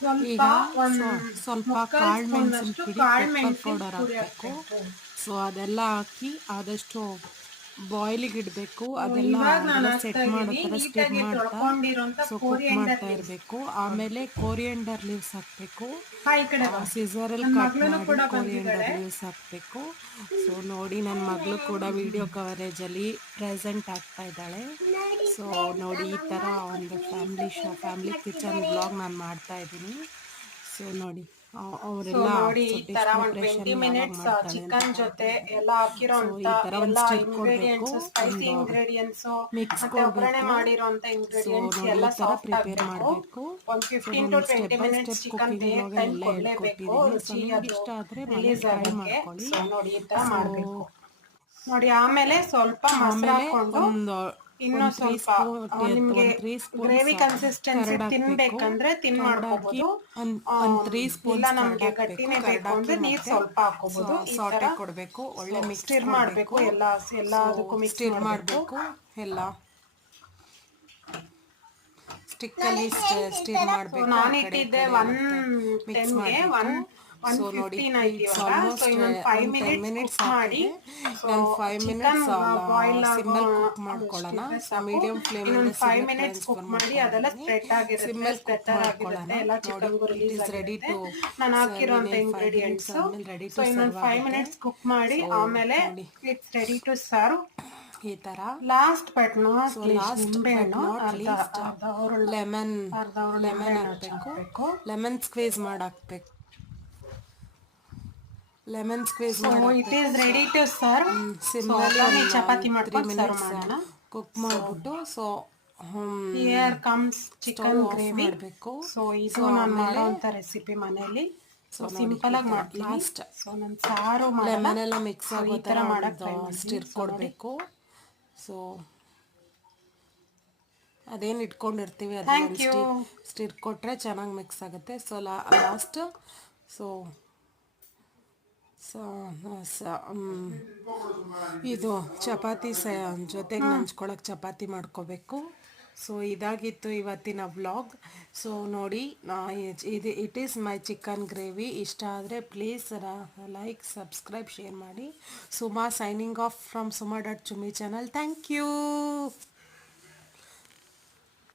ಸ್ವಲ್ಪ ಈಗ ಒಂದು ಸ್ವಲ್ಪ ಮುಕ್ಕಾಲು ಕಾಳು ಮೆಣಸಿನ ಸ್ಪೂನಷ್ಟು ಪುಡಿ, ಕಾಳು ಪೆಪ್ಪರ್ ಮೆಣಸಿನ ಪೌಡರ್ ಪುಡಿ ಹಾಕಬೇಕು. ಹಾಕಬೇಕು. ಸೊ ಅದೆಲ್ಲ ಹಾಕಿ ಆದಷ್ಟು ಬಾಯ್ಲಿಗೆ ಇಡಬೇಕು. ಇವಾಗ ನಾನು ಅದೆಲ್ಲ ಹಾಕ್ತಾ ಸೆಟ್ ಮಾಡೋ ಇದ್ದೀನಿ ಥರ ಸ್ಟಿರ್ ನೀಟಾಗಿ ಮಾಡ್ತಾ ತೊಳ್ಕೊಂಡಿರೋಂಥ ಸೊ ಕುಕ್ ಕೋರಿಯಂಡರ್ ಮಾಡ್ತಾ ಲೀವ್ಸ್. ಇರಬೇಕು. ಆಮೇಲೆ ಕೋರಿಯಂಡರ್ ಲೀವ್ಸ್ ಹಾಕಬೇಕು. ಈ ಕಡೆ ಬಾ. ಸಿಸರಲ್ಲಿ ನನ್ನ ಕಟ್ ಮಗಳೂ ಮಾಡಿ ಕೂಡ ಕೋರಿಯಂಡರ್ ಬಂದಿದ್ದಾಳೆ. ಲೀವ್ಸ್ ಹಾಕಬೇಕು. ಸೊ ನೋಡಿ, ನನ್ನ ಮಗಳು ಕೂಡ ವಿಡಿಯೋ ಕವರೇಜಲ್ಲಿ ಪ್ರೆಸೆಂಟ್ ಆಗ್ತಾ ಇದ್ದಾಳೆ. ಸೊ ನೋಡಿ, ಈ ಥರ ಒಂದು ಫ್ಯಾಮಿಲಿ ಕಿಚನ್ ವ್ಲಾಗ್ ನಾನು ಮಾಡ್ತಾ ಇದ್ದೀನಿ. ಸೊ ನೋಡಿ, ಸೊ ಅವರೆಲ್ಲ ನೋಡಿ ಈ ಡಿಶ್ ತರ ಒಂದು ಪ್ರಿಪ್ರೇಷನ್ 20 ಯಾವಾಗ ಮಿನಿಟ್ಸ್ ಮಾಡ್ತಾಳೆ ಅಂತ ಚಿಕನ್ ಕಾಯ್ತಾ ಜೊತೆ ಇದ್ದಾರೆ. ಎಲ್ಲ ಸೊ ಹಾಕಿರೋಂಥ ಈ ಥರ ಒಂದು ಎಲ್ಲ ಸ್ಟಿರ್ ಕೊಡಬೇಕು, ಇಂಗ್ರೀಡಿಯೆಂಟ್ಸ್, ಸ್ಪೈಸಿ ಒಂದು ಇಂಗ್ರೀಡಿಯೆಂಟ್ಸ್ ಮಿಕ್ಸ್ ಮತ್ತೆ ಒಗ್ಗರಣೆ ಕೊಡಬೇಕು. ಮಾಡಿರೋಂಥ ಸೊ ಇಂಗ್ರೀಡಿಯೆಂಟ್ಸ್ ನೋಡಿ, ಎಲ್ಲ ಈ ಥರ ಸಾಫ್ಟ್ ಪ್ರಿಪೇರ್ ಆಗಬೇಕು. ಮಾಡಬೇಕು. ಒಂದು ಸೊ 15 ನಾನು to step 20 by minutes step chicken cooking ಬೇಗ ಟೈಮ್ ವ್ಲಾಗಲ್ಲೆಲ್ಲ ಕೊಡಲೇಬೇಕು ಹೇಳ್ಕೊಟ್ಟಿದ್ದೀನಿ. ಸೊ ರುಚಿ ನಿಮ್ಗೆ ಅದು ಇಷ್ಟ ಆದರೆ ಮನೇಲಿ ರಿಲೀಸ್ ಟ್ರೈ ಆಗೋಕ್ಕೆ. ಮಾಡ್ಕೊಳ್ಳಿ. ಸೊ ನೋಡಿ ಈ ತರ ಸೊ ಮಾಡಬೇಕು ನೋಡಿ. ಆಮೇಲೆ ಸ್ವಲ್ಪ ಮೊಸರು ಆಮೇಲೆ ಹಾಕೊಂಡು ಒಂದು ಇನ್ನೂ ಒಂದು ಸ್ವಲ್ಪ ಒಂದು ನಿಮಗೆ 3 ಗ್ರೇವಿ ಸ್ಪೂನ್ಸ್ ಕನ್ಸಿಸ್ಟೆನ್ಸಿ ಕರಡ್ ಹಾಕಬೇಕು. ತಿನ್ಬೇಕಂದ್ರೆ ಕರಡ್ ಹಾಕಿ ಮಾಡ್ಕೋಬಹುದು. ಒಂದು 3 ಇಲ್ಲ ಸ್ಪೂನ್ಸ್ ಕರಡ್ ನಮಗೆ ಹಾಕಬೇಕು. ಗಟ್ಟಿನೇ ಕರಡ್ ಬೇಕು ಹಾಕಿ ಅಂದ್ರೆ ನೀರು ಮತ್ತೆ ಸ್ವಲ್ಪ ಹಾಕೋಬಹುದು. ಈ ತರ ಸಾಟೆ ಕೊಡಬೇಕು. ಒಳ್ಳೆ ಮಿಕ್ಸ್ ಸ್ಟಿರ್ ಮಾಡಬೇಕು, ಕೊಡಬೇಕು. ಸೊ ಎಲ್ಲದಕ್ಕೂ ಮಿಕ್ಸ್ ಸ್ಟಿರ್ ಮಾಡಬೇಕು. ಮಾಡಬೇಕು. ಎಲ್ಲ ಸ್ಟಿಕ್ಕಲ್ಲಿ ಸ್ಟಿರ್ ಮಾಡಬೇಕು. ನಾನು ಇಟ್ಟಿದ್ದೆ ಮಿಕ್ಸ್ 110ಗೆ ಮಾಡಬೇಕು. ಸೊ ನೋಡಿ, 115 ಆಯ್ತು ಇಟ್ಸ್ ಇವಾಗ. ಸೊ ಆಲ್ಮೋಸ್ಟ್ ಇನ್ನೊಂದು 5 ಒಂದು 10 ಮಿನಿಟ್ಸ್ ಮಿನಿಟ್ಸ್ ಕುಕ್ ಮಾಡಿ ಆಗಿದೆ. ನಾನು 5 ಚಿಕನ್ ಮಿನಿಟ್ಸ್ ಬಾಯ್ಲ್ ಆಗೋ ಸಿಮ್ಮಲ್ಲಿ ಕುಕ್ ಮಾಡ್ಕೊಳ್ಳೋಣ. ಸೊ ಮೀಡಿಯಂ ಫ್ಲೇಮಿಂದ ಇನ್ನೊಂದು 5 ಸಿಮ್ಮಿಗೆ ಮಿನಿಟ್ಸ್ ಕುಕ್ ಟ್ರಾನ್ಸ್ಫರ್ ಮಾಡಿ ಅದೆಲ್ಲ ಮಾಡ್ಕೊಂಡಿದ್ದೀನಿ. ಸ್ಪ್ರೆಡ್ ಆಗಿರುತ್ತೆ, ಸಿಮ್ಮಲ್ಲಿ ಕುಕ್ ಸ್ಪ್ರೆಡ್ ಮಾಡ್ಕೊಳ್ಳೋಣ. ಆಗಿರುತ್ತೆ, ಎಲ್ಲ ನೋಡಿ, ಚಿಕನ್ಗೂ ಇಟ್ ರಿಲೀಸ್ ಈಸ್ ರೆಡಿ ಆಗಿರುತ್ತೆ ಟು ನಾನು ಸರ್ವ್. ಹಾಕಿರೋಂಥ ಇನ್ನೇನು 5 ಮಿನಿಟ್ಸ್ ಇಂಗ್ರೀಡಿಯೆಂಟ್ಸ್. ಆದಮೇಲೆ ರೆಡಿ ಸೊ ಟು ಇನ್ನೊಂದು ಸರ್ವ್ 5 ಆಗುತ್ತೆ. ಮಿನಿಟ್ಸ್ ಕುಕ್ ಮಾಡಿ ಸೊ ಆಮೇಲೆ ನೋಡಿ, ಇಟ್ಸ್ ರೆಡಿ ಟು ಸರ್ವ್. ಈ ಥರ. Last but not so least last but ನಿಂಬೆಹಣ್ಣು ನಾಟ್ ಲೀಸ್ಟ್ ಲೆಮನ್ ಹಾಕಬೇಕು. ಲೆಮನ್ ಸ್ಕ್ವೀಸ್ ಮಾಡಿ ಹಾಕ್ಬೇಕು. ಲೆಮನ್ ಸ್ಕ್ವೀಸ್ ಮಾಡಿ it is ready to serve. ಸಿಮ್ಮಲ್ಲಿ ಚಪಾತಿ 3 ಮಾಡ್ಕೊಂಡು ಸರ್ವ್ ಮಿನಿಟ್ಸ್ ಮಾಡೋಣ. ಕುಕ್ ಮಾಡಿಬಿಟ್ಟು so here comes chicken gravy. ಮಾಡಬೇಕು. ಸೊ ಇದು ನಾನು ಮಾಡೋಂಥ ರೆಸಿಪಿ ಮನೆಯಲ್ಲಿ. ಸೊ ಸಿಂಪಲ್ ಆಗಿ ಮಾಡ್ತೀನಿ. ಲಾಸ್ಟ್ ಸೊ ನಾನು ಸಾರು ಲೆಮನ್ ಎಲ್ಲ ಮಿಕ್ಸ್ ಆಗೋ ಈ ಥರ ಥರ ಮಾಡಕ್ಕೆ ಸ್ಟಿರ್ ಕೊಡಬೇಕು. ಸೊ ಅದೇನು ಇಟ್ಕೊಂಡಿರ್ತೀವಿ ಅದನ್ನು ಸ್ಟಿರ್ ಕೊಟ್ಟರೆ ಚೆನ್ನಾಗಿ ಮಿಕ್ಸ್ ಆಗುತ್ತೆ. ಸೊ ಲಾಸ್ಟ್ ಸೊ ಇದು ಚಪಾತಿ ಜೊತೆಗೆ ನಂಚ್ಕೊಳಕ್ಕೆ ಚಪಾತಿ ಮಾಡ್ಕೋಬೇಕು. ಸೊ ಇದಾಗಿತ್ತು ಇವತ್ತಿನ ವ್ಲಾಗ್. ಸೊ ನೋಡಿ, it is my chicken gravy. ಇಷ್ಟ ಆದರೆ ಪ್ಲೀಸ್ ಲೈಕ್, ಸಬ್ಸ್ಕ್ರೈಬ್, ಶೇರ್ ಮಾಡಿ. Suma signing off from Suma Chummi channel. Thank you.